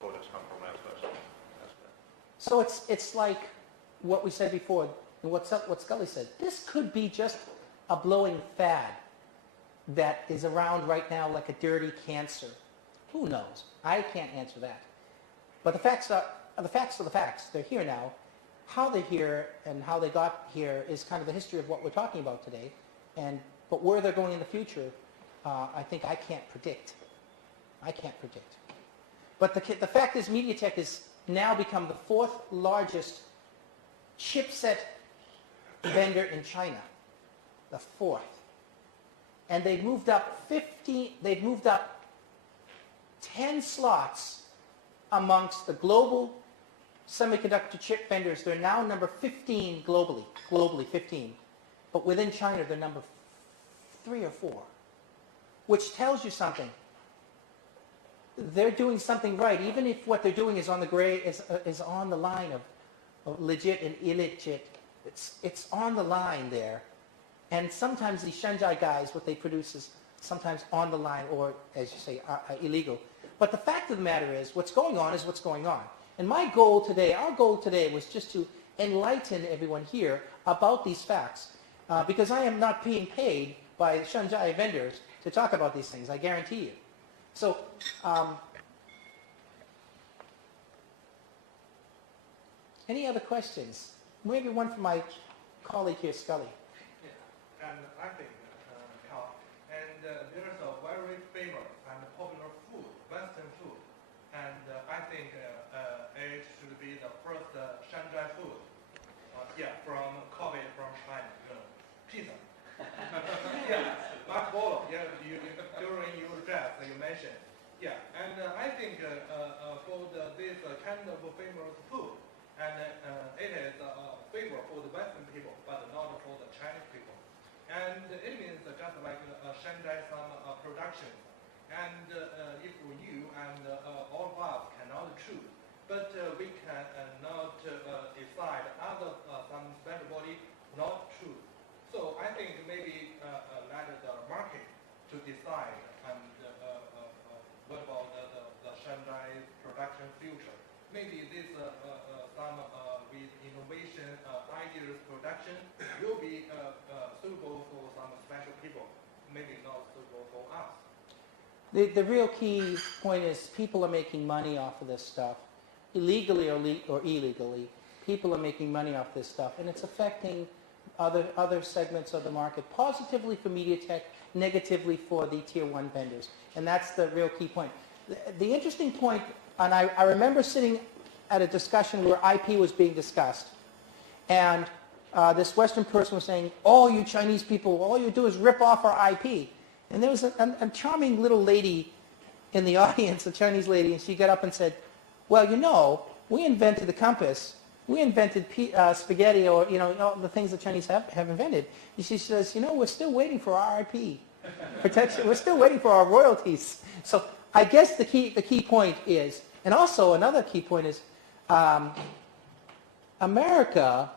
products come from elsewhere. So it's like what we said before, and what Scully said. This could be just a blowing fad that is around right now like a dirty cancer. Who knows? I can't answer that. But the facts are the facts. They're here now. How they're here and how they got here is kind of the history of what we're talking about today. But where they're going in the future, I think I can't predict. I can't predict. But the fact is MediaTek has now become the fourth largest chipset vendor in China. The fourth. And they've moved up 10 slots amongst the global semiconductor chip vendors. They're now number 15 globally 15. But within China, they're number 3 or 4, which tells you something. They're doing something right, even if what they're doing is on the is on the line of legit and illegit. It's on the line there. And sometimes these Shan Zhai guys, what they produce is sometimes on the line or, as you say, illegal. But the fact of the matter is, what's going on is what's going on. And my goal today, our goal today was just to enlighten everyone here about these facts. Because I am not being paid by Shan Zhai vendors to talk about these things, I guarantee you. So, any other questions? Maybe one from my colleague here, Scully. And I think, Karl, and there is a very famous and popular food, Western food, and I think it should be the first Shan Zhai food. From COVID from China, pizza. Mark Polo. During your address you mentioned. And I think for this kind of famous food, and it is a favor for the Western people, but not for the Chinese people. And it means just like Shan Zhai some production. And if you and all of us cannot choose, but we can not decide other some special body not choose. So I think maybe let the market to decide and what about the Shan Zhai production future. Maybe this some with innovation ideas production will be suitable for some special people, maybe not suitable for us. The real key point is people are making money off of this stuff, illegally or illegally. People are making money off this stuff, and it's affecting other segments of the market, positively for MediaTek, negatively for the tier 1 vendors. And that's the real key point. The interesting point, and I remember sitting at a discussion where IP was being discussed, and this Western person was saying, oh, you Chinese people, all you do is rip off our IP. And there was a charming little lady in the audience, a Chinese lady, and she got up and said, well, you know, we invented the compass. We invented spaghetti, or all the things the Chinese have invented. And she says, we're still waiting for our IP protection. We're still waiting for our royalties. So I guess the key point is, and also another key point is, America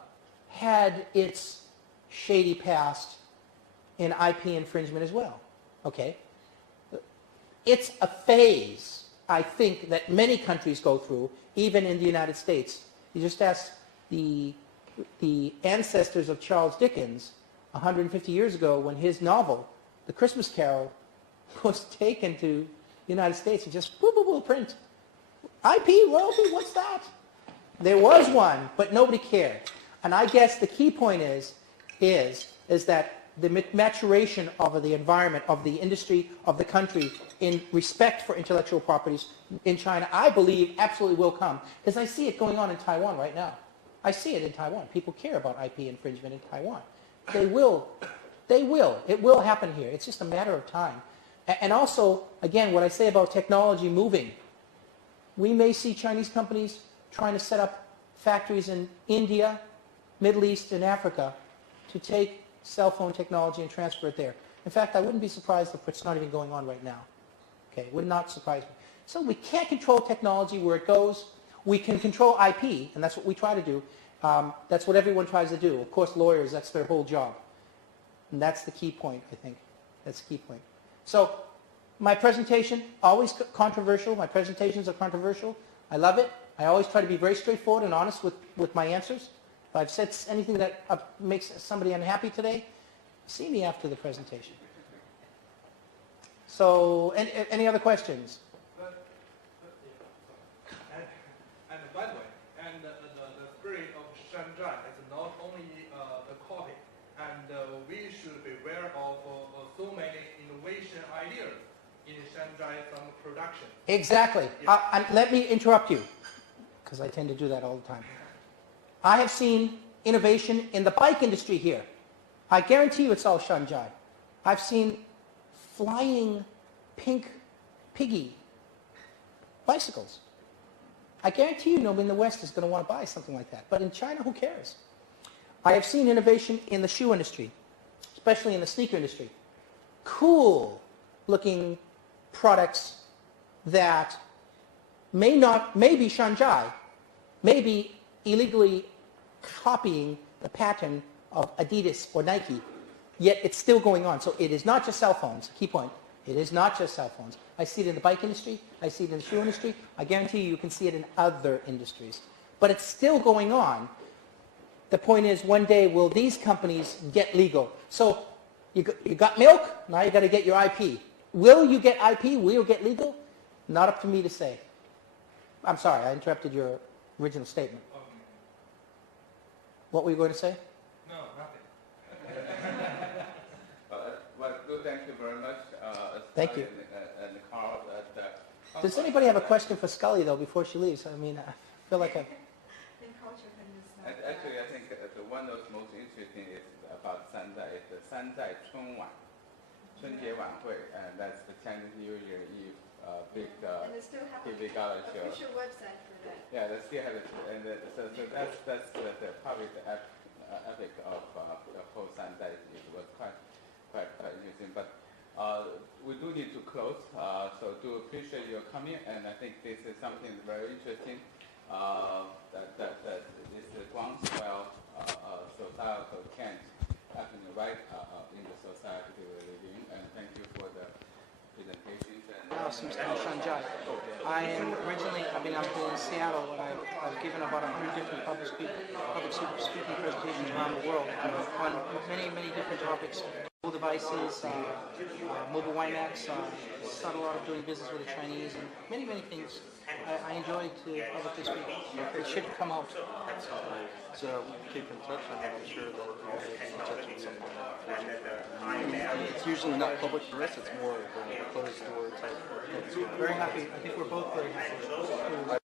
had its shady past in IP infringement as well. Okay, it's a phase, I think, that many countries go through, even in the United States. You just ask the ancestors of Charles Dickens 150 years ago when his novel, The Christmas Carol, was taken to the United States and just print. IP, royalty, what's that? There was one, but nobody cared. And I guess the key point is that the maturation of the environment, of the industry, of the country in respect for intellectual properties in China, I believe absolutely will come. Because I see it going on in Taiwan right now. I see it in Taiwan. People care about IP infringement in Taiwan. They will. They will. It will happen here. It's just a matter of time. And also, again, what I say about technology moving, we may see Chinese companies trying to set up factories in India, Middle East, and Africa to take cell phone technology and transfer it there. In fact, I wouldn't be surprised if it's not even going on right now. Okay, it would not surprise me. So we can't control technology where it goes. We can control IP, and that's what we try to do. That's what everyone tries to do. Of course, lawyers, that's their whole job. And that's the key point, I think. That's the key point. So my presentation, always controversial. My presentations are controversial. I love it. I always try to be very straightforward and honest with my answers. If I've said anything that makes somebody unhappy today, see me after the presentation. So, any other questions? And by the way, and the spirit of Shan Zhai is not only the copy, and we should be aware of so many innovation ideas in Shan Zhai some production. Exactly. Yeah. Let me interrupt you, because I tend to do that all the time. I have seen innovation in the bike industry here. I guarantee you it's all Shan Zhai. I've seen flying pink piggy bicycles. I guarantee you nobody in the West is going to want to buy something like that. But in China, who cares? I have seen innovation in the shoe industry, especially in the sneaker industry. Cool looking products that may be Shan Zhai, may be illegally copying the pattern of Adidas or Nike, yet it's still going on. So it is not just cell phones. Key point. It is not just cell phones. I see it in the bike industry. I see it in the shoe industry. I guarantee you can see it in other industries. But it's still going on. The point is, one day, will these companies get legal? So you got milk, now you got to get your IP. Will you get IP? Will you get legal? Not up to me to say. I'm sorry, I interrupted your original statement. What were you going to say? No, nothing. Well, thank you very much. Thank you. And Karl. Does anybody have a question for Scully, though, before she leaves? I mean, I feel like I... Actually, I think one of the most interesting is about Shan Zhai. It's the Shan Zhai 春节晚会, and that's the Chinese New Year Eve big TV gala show. Official website for that. Yeah, they still have it, and so that's the probably the epic of the whole Shan Zhai. It was quite interesting, but we do need to close. So do appreciate your coming, and I think this is something very interesting. That is the groundswell societal change happening right in the society we're living in. And thank you for the presentations. House in Shan Zhai. I'm in Seattle, and I've given about 100 different public speaking presentations around the world on many different topics. Mobile devices, mobile WiMAX, started a lot of doing business with the Chinese, and many things. I enjoy to publicly speak. It should come out. So keep in touch, and I'm sure that we'll be in touch with someone. It's usually not public for us, it's more of a closed door type of thing. Very happy. I think we're both very happy.